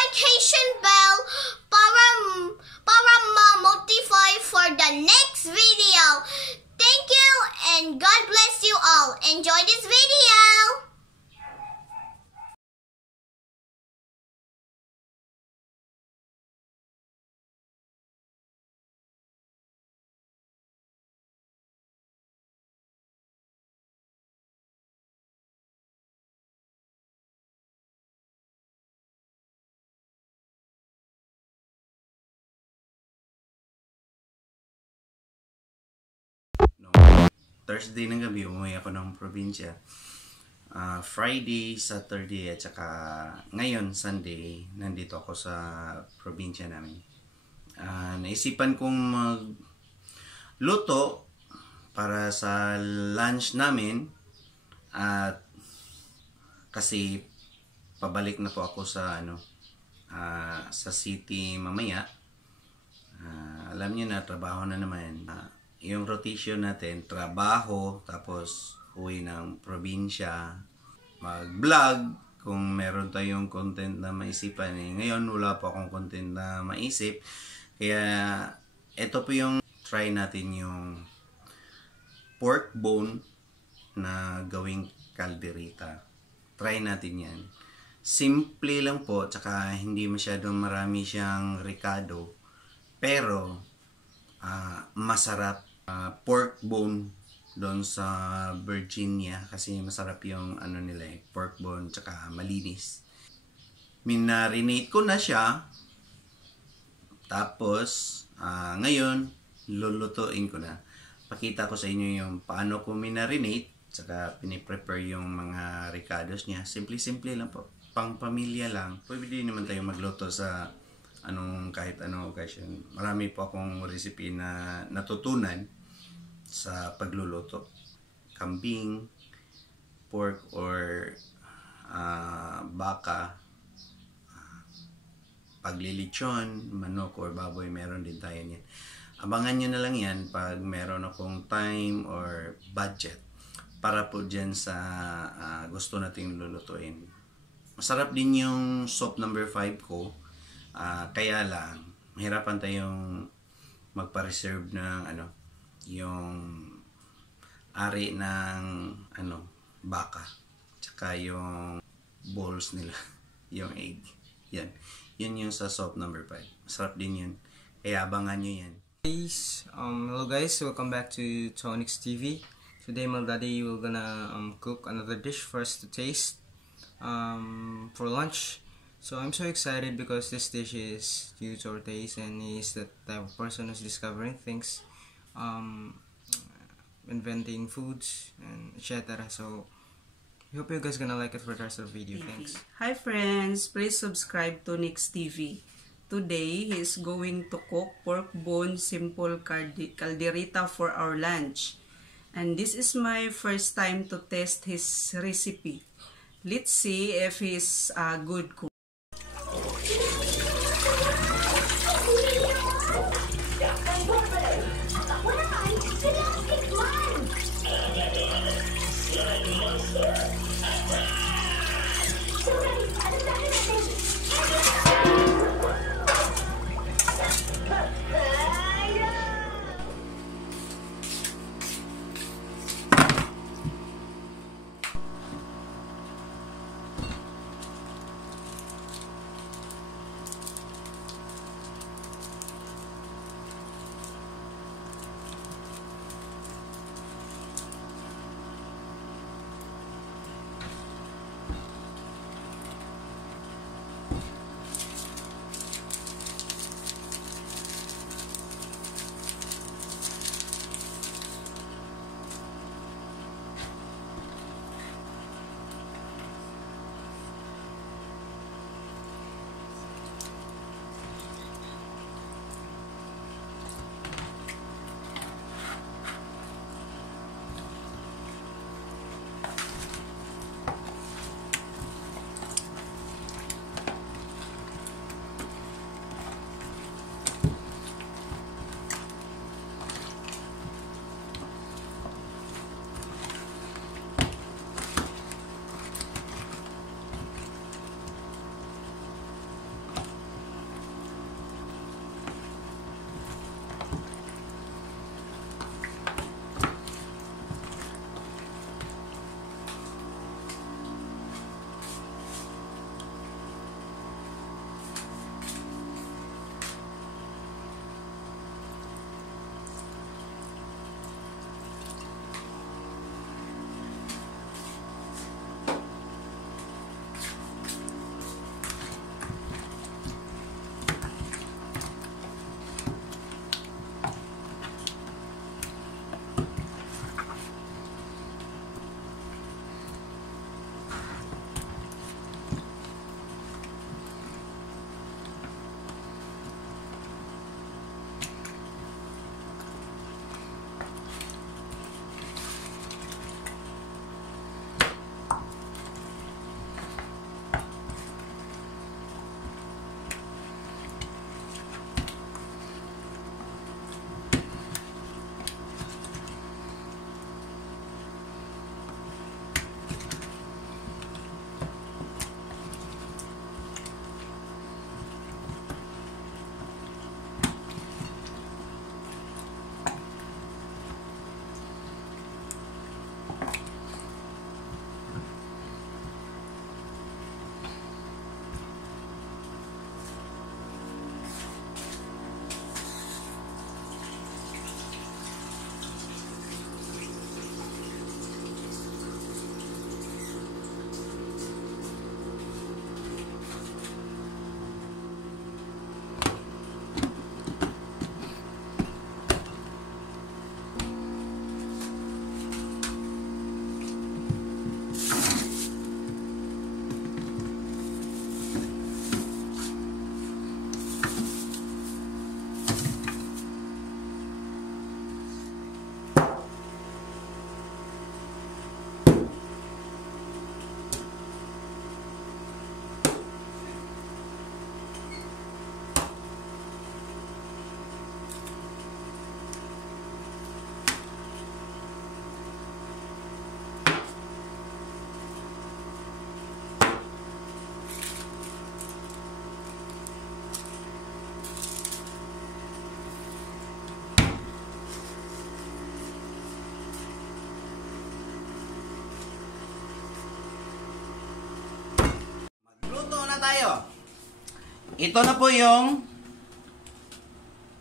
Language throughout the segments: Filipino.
notification bell para ma-notify for the next video. Thank you and God bless you all. Enjoy this video. Thursday ng gabi, umuwi ako ng probinsya. Friday, Saturday, at saka ngayon, Sunday, nandito ako sa probinsya namin. Naisipan kong magluto para sa lunch namin at kasi pabalik na po ako sa sa city mamaya. Alam niyo na, trabaho na naman. Yung rotation natin, trabaho, tapos uwi ng probinsya, mag-vlog kung meron tayong content na maisipan. Ngayon wala pa akong content na maisip, kaya ito po yung try natin yung pork bone na gawing calderita. Try natin yan. Simple lang po, tsaka hindi masyadong marami siyang ricado, pero masarap. Pork bone doon sa Virginia kasi masarap yung nila pork bone, tsaka malinis. Minarinate ko na siya, tapos ngayon lulutuin ko na. Pakita ko sa inyo yung paano ko minarinate, tsaka piniprepare yung mga ricados niya. Simple lang po, pang pamilya lang. Pwede din naman tayo magluto sa kahit anong occasion. Marami po akong recipe na natutunan sa pagluluto. Kambing, pork or baka, paglilitsyon, manok or baboy, meron din tayo niyan. Abangan nyo na lang yan pag meron akong time or budget para po dyan sa gusto nating lulutuin. Masarap din yung soup number 5 ko. Kaya lang, mahirapan tayong magpa-reserve ng yung ari ng baka, tsaka yung balls nila, yung egg. Yun yung sa soup number 5. Masarap din yun. Kaya abangan nyo yan. Hello guys, welcome back to Tonix TV. Today my daddy will gonna cook another dish for us to taste for lunch. So I'm so excited because this dish is due to our taste, and he's the type of person who's discovering things, inventing foods and etc. So I hope you guys gonna like it for the rest of the video. Thanks. Hi friends, please subscribe to Nix TV. Today he is going to cook pork bone simple calderita for our lunch, and this is my first time to test his recipe. Let's see if he's a good cook. ito na po yung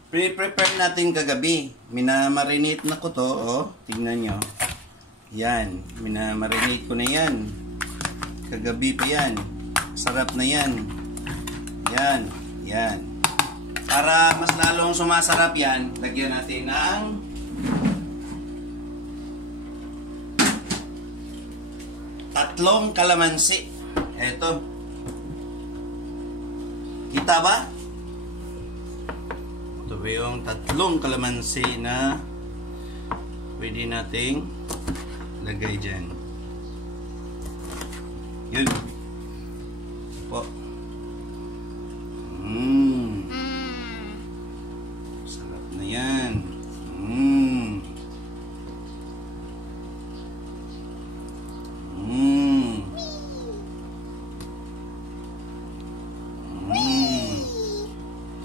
pre-prepare natin kagabi. Minamarinate na ko to, oh. Tingnan nyo. Yan. Minamarinate ko na yan. Kagabi pa yan. Sarap na yan. Yan. Yan. Para mas lalong sumasarap yan, lagyan natin ng tatlong kalamansi. Eto. Kita ba? Ito ba yung tatlong kalamansi na pwede nating lagay dyan. Yun. Po. Sarap na yan.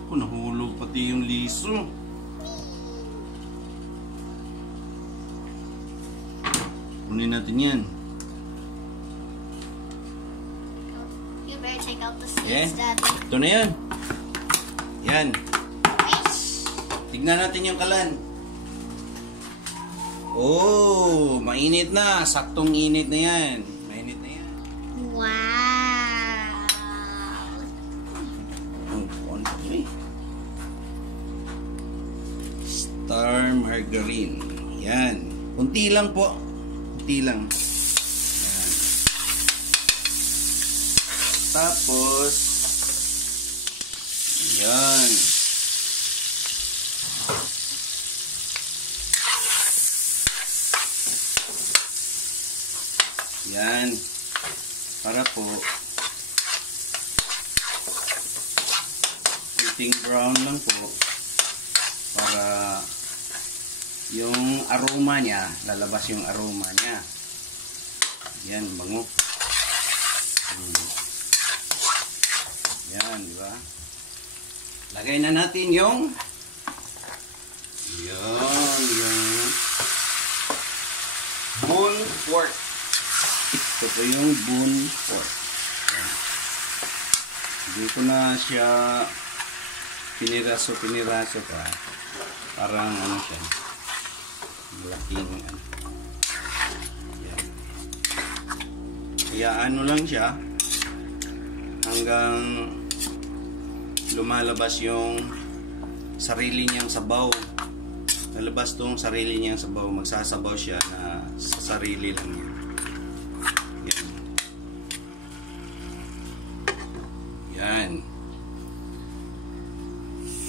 Ako, nahulog pati yung liso. Kunin natin yan. You better take out the Yeah. seeds, Daddy. Ito na yan. Yan. Tignan natin yung kalan. Oh, mainit na. Saktong init na yan. Mainit na yan. Wow. Star margarine. Yan. Kunti lang po. Kunti lang. Yan. Tapos, yan. Yan. Para po kunting brown lang po para yung aroma niya, lalabas yung aroma niya. Yan, bango. Yan, di ba? Lagay na natin yung bone pork. Ito po yung bone pork. Yan. Hindi ko na siya piniraso pa. Parang ano siya. Malaking ano. Yan. Kaya ano lang siya hanggang lumalabas yung sarili niyang sabaw. Lalabas tong sarili niyang sabaw. Magsasabaw siya na sa sarili lang niya. Yan. Yan.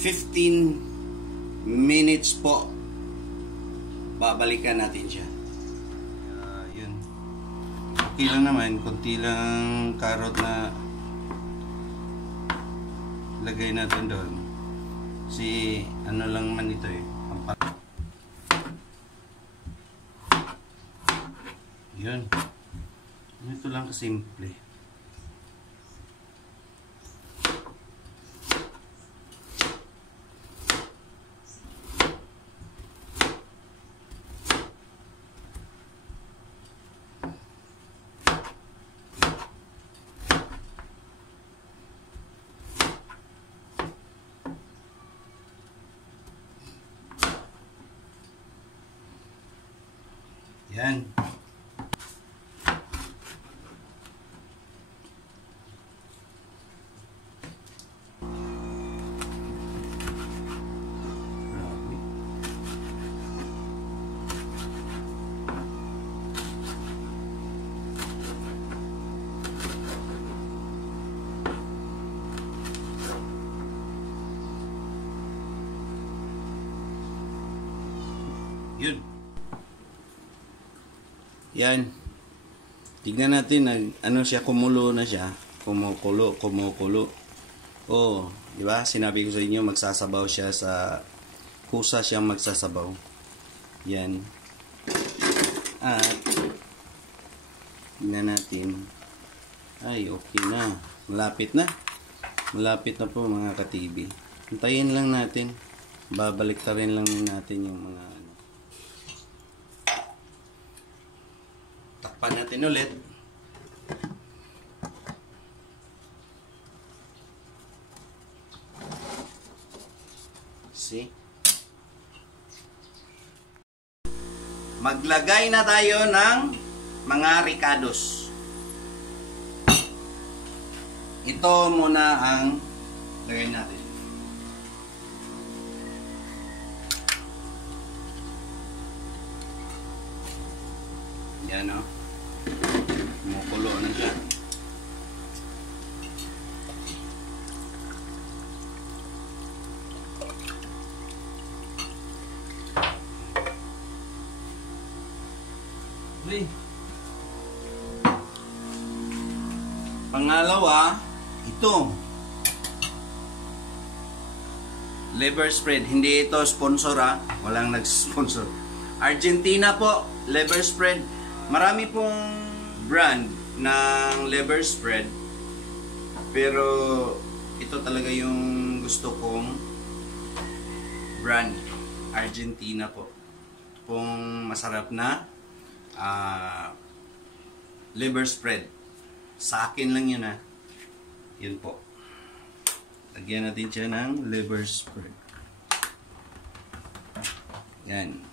15 minutes po. Babalikan natin siya. Yun. Okay lang naman. Kunti lang carrot na lagay natin doon. Kasi ano lang man ito eh. Yun. Ito lang kasimple. Yan. Yun. Yan. Tignan natin, ano siya, kumulo na siya. Kumukulo. Oh, di ba? Sinabi ko sa inyo, magsasabaw siya sa kusa siyang magsasabaw. Yan. At tignan natin. Ay, okay na. Malapit na. Malapit na po mga ka-TV. Hintayin lang natin. Babalik ta rin lang natin yung mga ano. Takpan natin ulit. See? Maglagay na tayo ng mga ricados. Ito muna ang lagay natin. Yan o. Kumukulo na siya. Pangalawa, ito. Liver spread. Hindi ito sponsor ha. Walang nag-sponsor. Argentina po, liver spread. Marami pong brand ng liver spread. Pero ito talaga yung gusto kong brand. Argentina po. Pong masarap na liver spread. Sa akin lang yun ha. Yun po. Lagyan natin siya ng liver spread. Yan.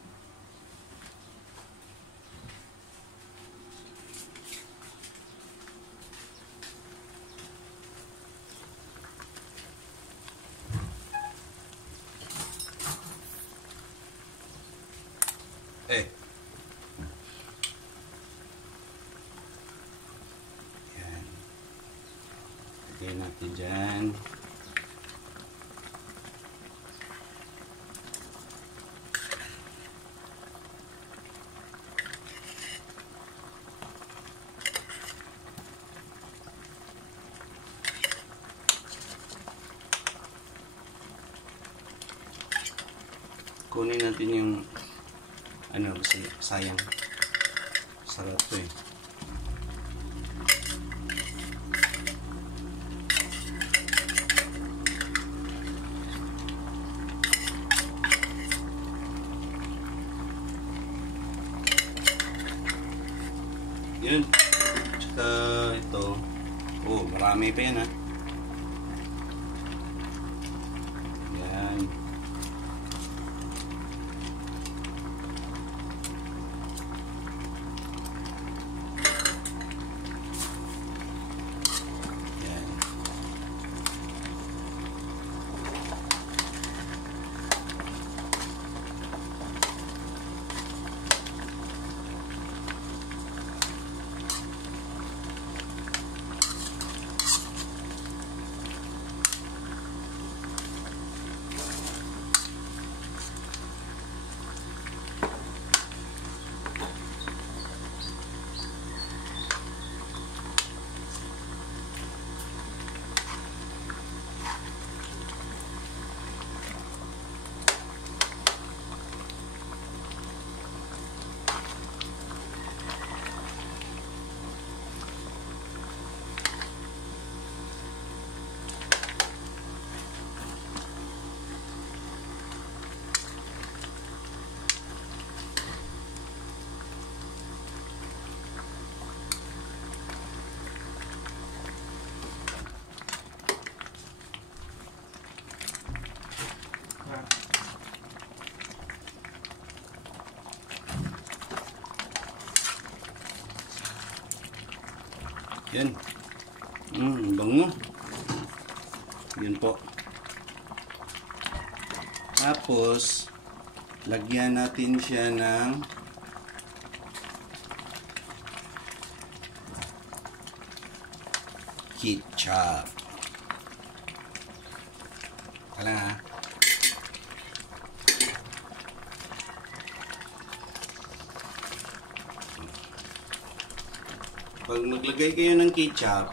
Yan. Lagyan natin dyan. Kunin natin yung ano kasi sayang. Sarap to eh. Yun. Tsaka ito. Oh, marami pa yan ha. Yan. Yan. Bango. Yun po. Tapos, lagyan natin siya ng ketchup. Kala ha. Pag maglagay kayo ng ketchup,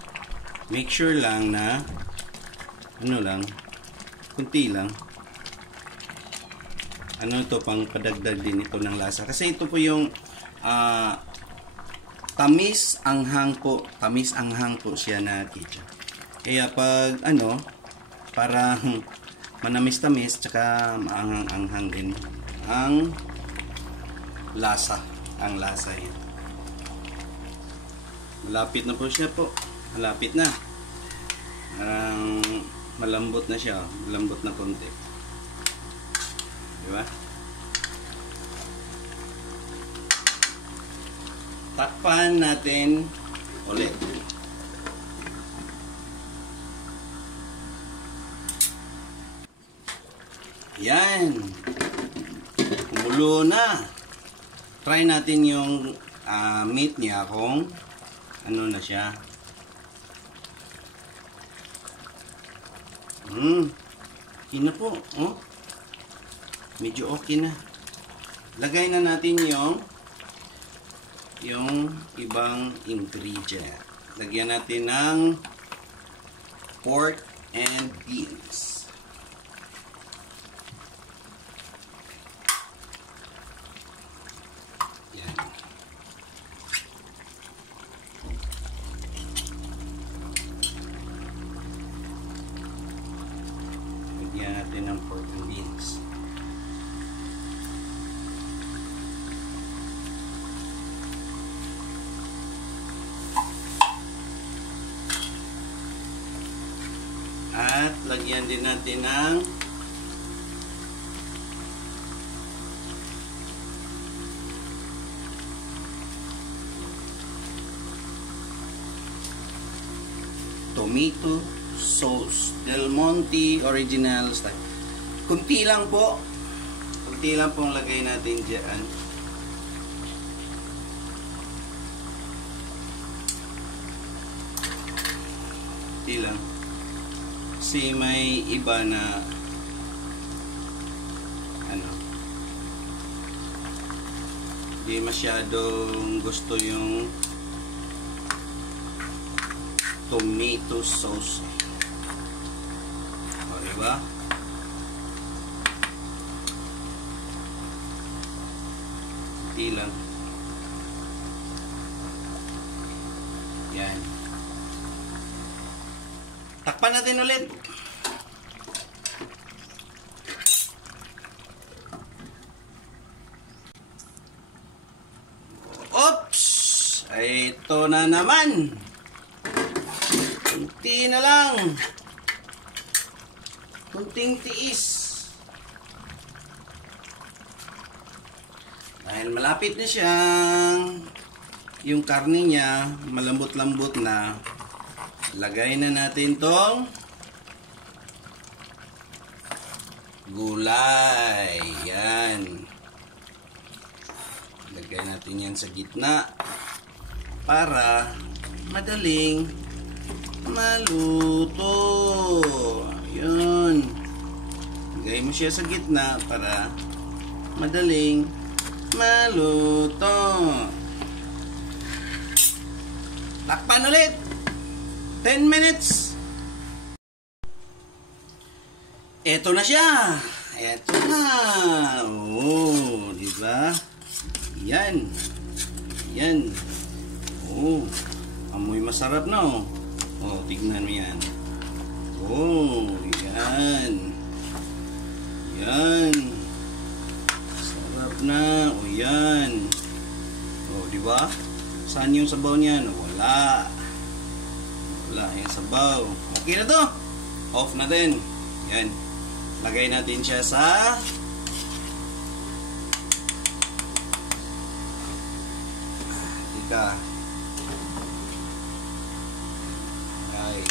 make sure lang na kunti lang. Ano to, pang padagdag din ito ng lasa. Kasi ito po yung tamis anghang po siya na ketchup. Kaya pag parang manamis-tamis tsaka maanghang-anghang din ang lasa. Yan. Malapit na po siya po. Malapit na. Parang malambot na siya. Malambot na konti. Diba? Takpan natin ulit. Yan. Kumulo na. Try natin yung meat niya kung ano na siya. Okay na po. Oh. Medyo okay na. Lagay na natin yung ibang ingredient. Lagyan natin ng pork and beans. Yan. Lagyan natin ng pork and beans. At lagyan din natin ng tomato sauce, Del Monte original style. Kunti lang po. Kunti lang pong lagay natin dyan. Kunti lang. Kasi may iba na hindi masyadong gusto yung tomato sauce. O, diba? Hindi lang. Yan. Takpan natin ulit. Oops! Ay, ito na naman. Kunti na lang. Kunting tiis. Dahil malapit na siyang yung karne niya, malambot-lambot na. Lagay na natin tong gulay. Yan. Lagay natin yan sa gitna para madaling maluto. Yun. Lagay mo siya sa gitna para madaling maluto. Takpan ulit. 10 minutes. Eto na siya. Eto na. Oh, di ba? Yan. Yan. Oh, amoy masarap na. Oh, tignan mo yan. Oh, yan. Yan. Sarap na. Oh, yan. Oh, di ba? Saan yung sabaw niyan? Wala. Wala yung sabaw. Okay na to. Off na din. Yan. Lagay natin siya sa tika. Ay.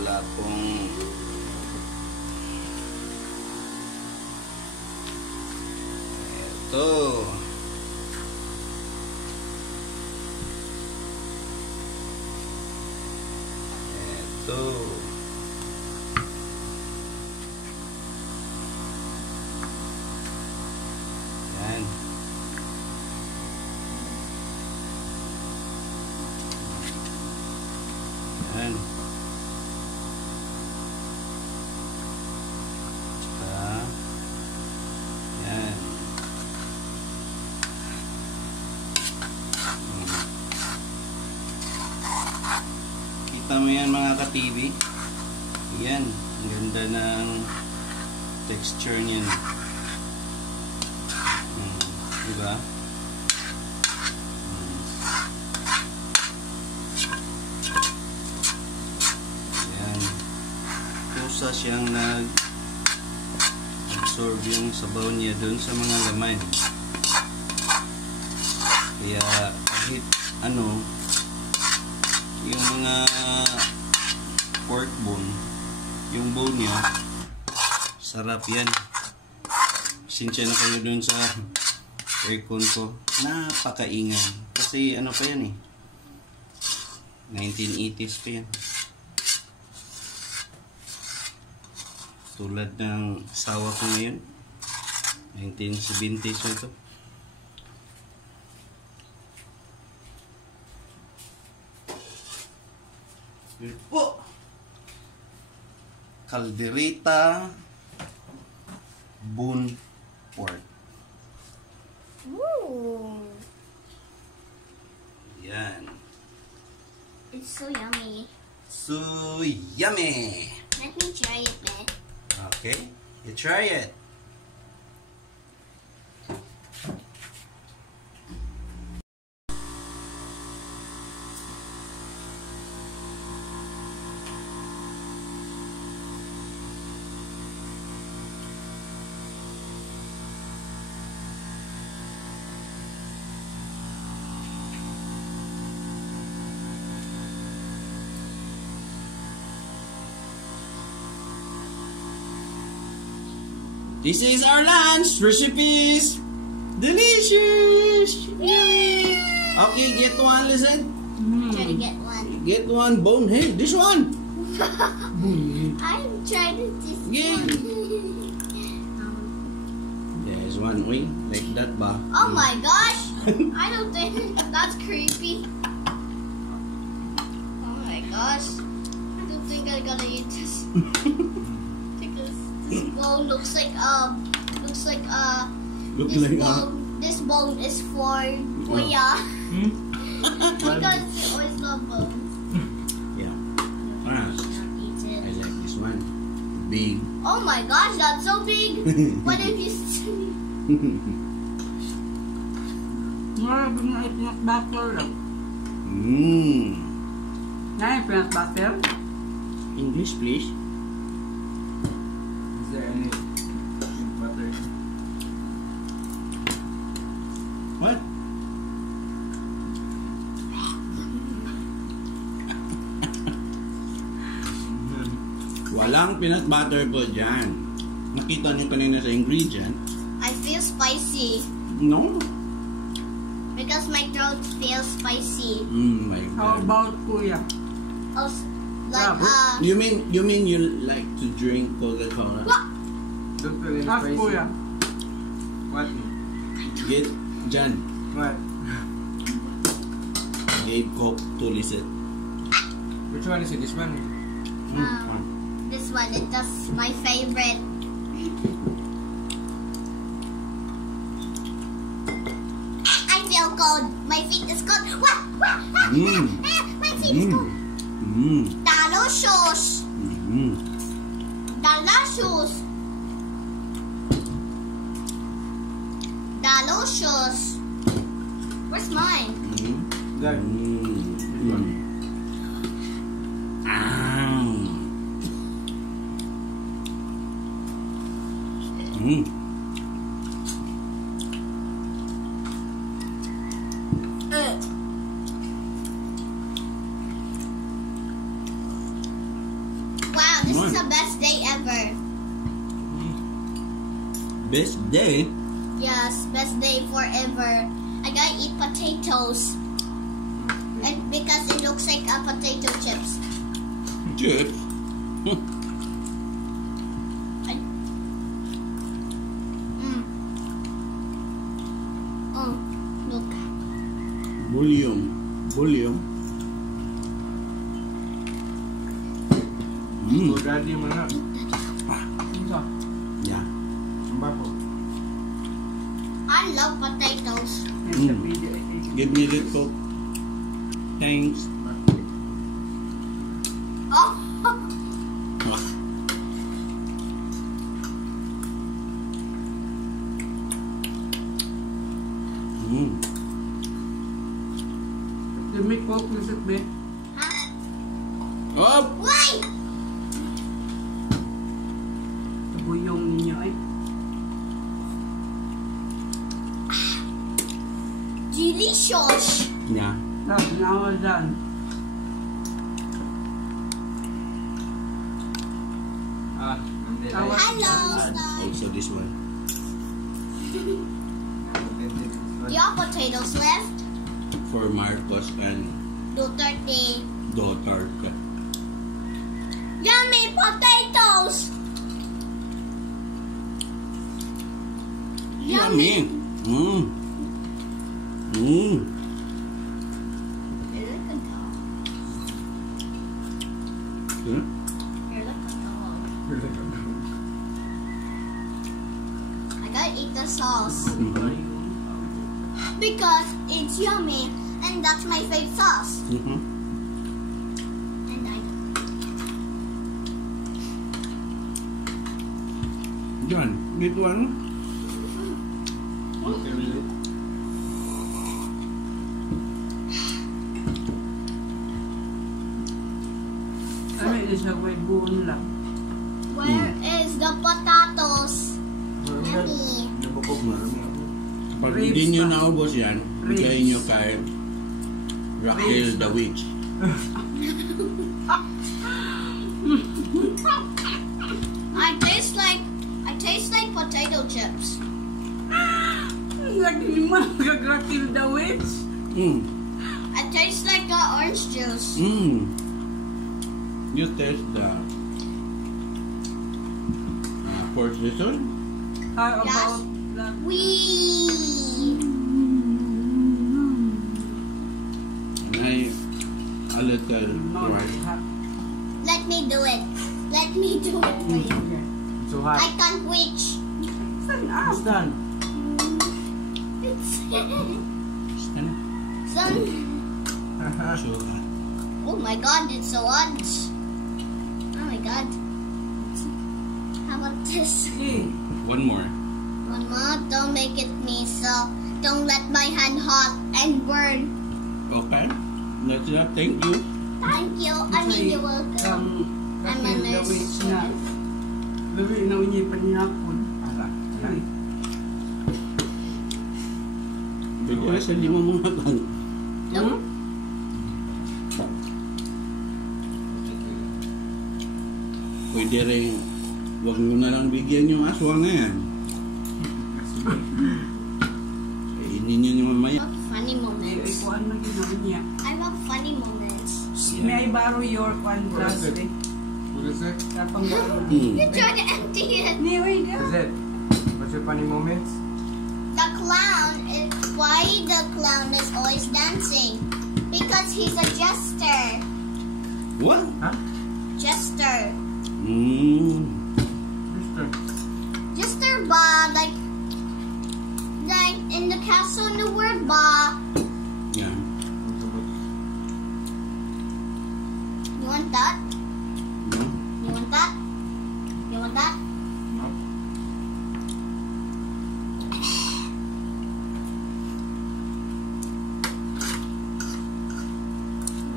Wala pong ito. Ito. Yan. Yan. Tsaka yan. Kita mo yan mga ka-TV. Yan. Ang ganda ng texture niyan. Diba? Yan. Kusa siyang ma-absorb yung sabaw niya dun sa mga laman. Kaya kahit ano, yung mga pork bone, yung bone niya, sarap yan. Sinsya na kayo dun sa aircon ko. Napakaingay. Kasi ano pa yan eh. 1980s pa yan. Tulad ng asawa ko ngayon. 1970s na ito. Yun po. Calderita bone pork. Ooh. Yan. It's so yummy. So yummy. Let me try it, man. Okay, you try it. This is our lunch recipes. Delicious. Yummy. Okay, get one, listen. Try to get one. Get one bone. Hey, this one. I'm trying to just Yeah. There's one wing like that, ba? Oh my gosh! I don't think that's creepy. Oh my gosh. I don't think I'm gonna eat this. Because this bone looks like Look this like bone this bone is for Kuya. Because he always love bones. Yeah. Ah, Eats I it. like this one. Big. Oh my gosh, that's so big! What if you Marami na peanut butter lang. Mmm. Yan, peanut butter. English, please. Is there any butter? What? Walang peanut butter po dyan. Nakita niyo kanina sa ingredient. I feel spicy. No. Because my throat feels spicy. My How God. about kuya? Also, like You mean you like to drink Coca-Cola? what? Don't feel any Ask spicy. kuya. What? Get Jan. What? Gave Coke to listen. Which one is it? This one? This one, that's my favorite. I feel cold. My feet is cold. What? My feet is cold. Delicious. Delicious. Delicious. Where's mine? There. Wow, this is the best day ever. Best day? Yes, best day forever. I gotta eat potatoes. And because it looks like a potato chips. Chips? Oh, look. Bouillon. Oh, daddy mo na. Yeah. Ang bapo. I love potatoes. Yan sa video, I think. Give me the Coke. Thanks. Oh, You make Coke with it, babe. huh? Oh! Why? Tabuyong ninyo ay. sauce. Yeah. Now we're done. Hello, And Star. also this one. Do you have potatoes left? For Marcos and Duterte. daughter. Yummy potatoes! Yummy. Mm. Mm. You're like a dog. Hmm? You're like a dog. I gotta eat the sauce because it's yummy and that's my favorite sauce. Mm-hmm. And I John, get one. Ano isa may buon lang. Where is the potatoes? Yummy. Pag Ribs hindi nyo pa. naubos yan, Ribs. bigay nyo kay Raquel Ribs. the Witch. I taste like potato chips. Lagi mo gagratil the witch. Mm. I taste like orange juice. Mm. You taste the pork little? How Yes. about that? Wee. And a little No, rice. Let me do it. Let me do it for you. So I hot. can't reach. It's done. It's Stand. Son. So, Oh my god, it's so hot. Oh my god. How about this? Sige. one more. Mama, don't make it me so. Don't let my hand hot and burn. Okay. That's it. Thank you. Thank you. I mean, you're welcome. I'm a Gatil the nurse. witch na. Lawi na unyi pa niya hapon. Sige. Bigyan sa lima mga kan. No? Pwede rin, huwag nyo na lang bigyan yung aswang na yan. Kainin nyo yung mamaya. Funny moments. Ikuan na ginawa niya. I love funny moments. May I borrow your one glass eh? What is it? Katong gano'n. You're trying to empty it. Anyway, What is it? What's your funny moments? The clown is why the clown is always dancing. Because he's a jester. What? Huh? Jester. Mm. Mister. Jester ba like in the castle in the word ba. Yeah. You want that? No? You want that? You want that? No.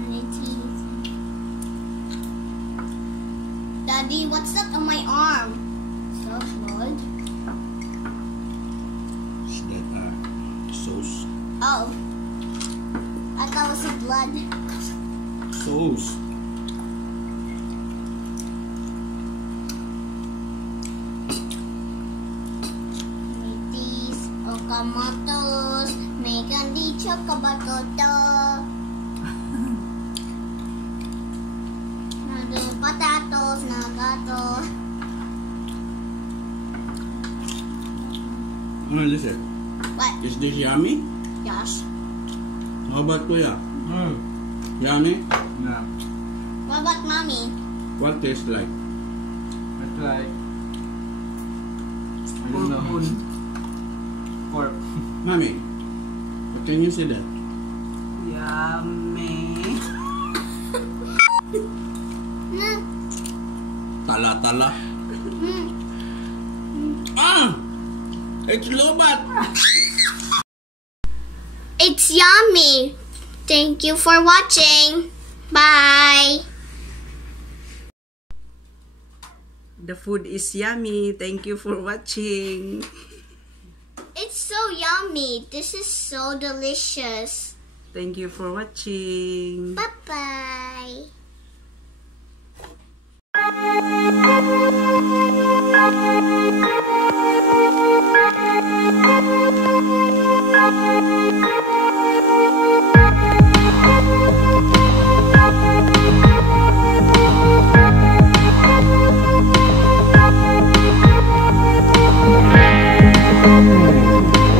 My teeth. Daddy, what's that on my arm? Is that blood? Is that sauce? Oh. I thought it was blood. Sauce. Mitis, okamotos, megan di chocobacoto. Nado potatoes, nagato. Ano is it? What? Is this yummy? Josh? How about kuya? Mm. Yummy? No. What about mommy? What tastes like? It's like I don't know. Pork. Pork. Mommy, what can you say that? Yummy. Hmm. Tala-tala. Hmm. Ah! It's lobat! It's yummy. Thank you for watching. Bye. The food is yummy. Thank you for watching. It's so yummy. This is so delicious. Thank you for watching. Bye-bye.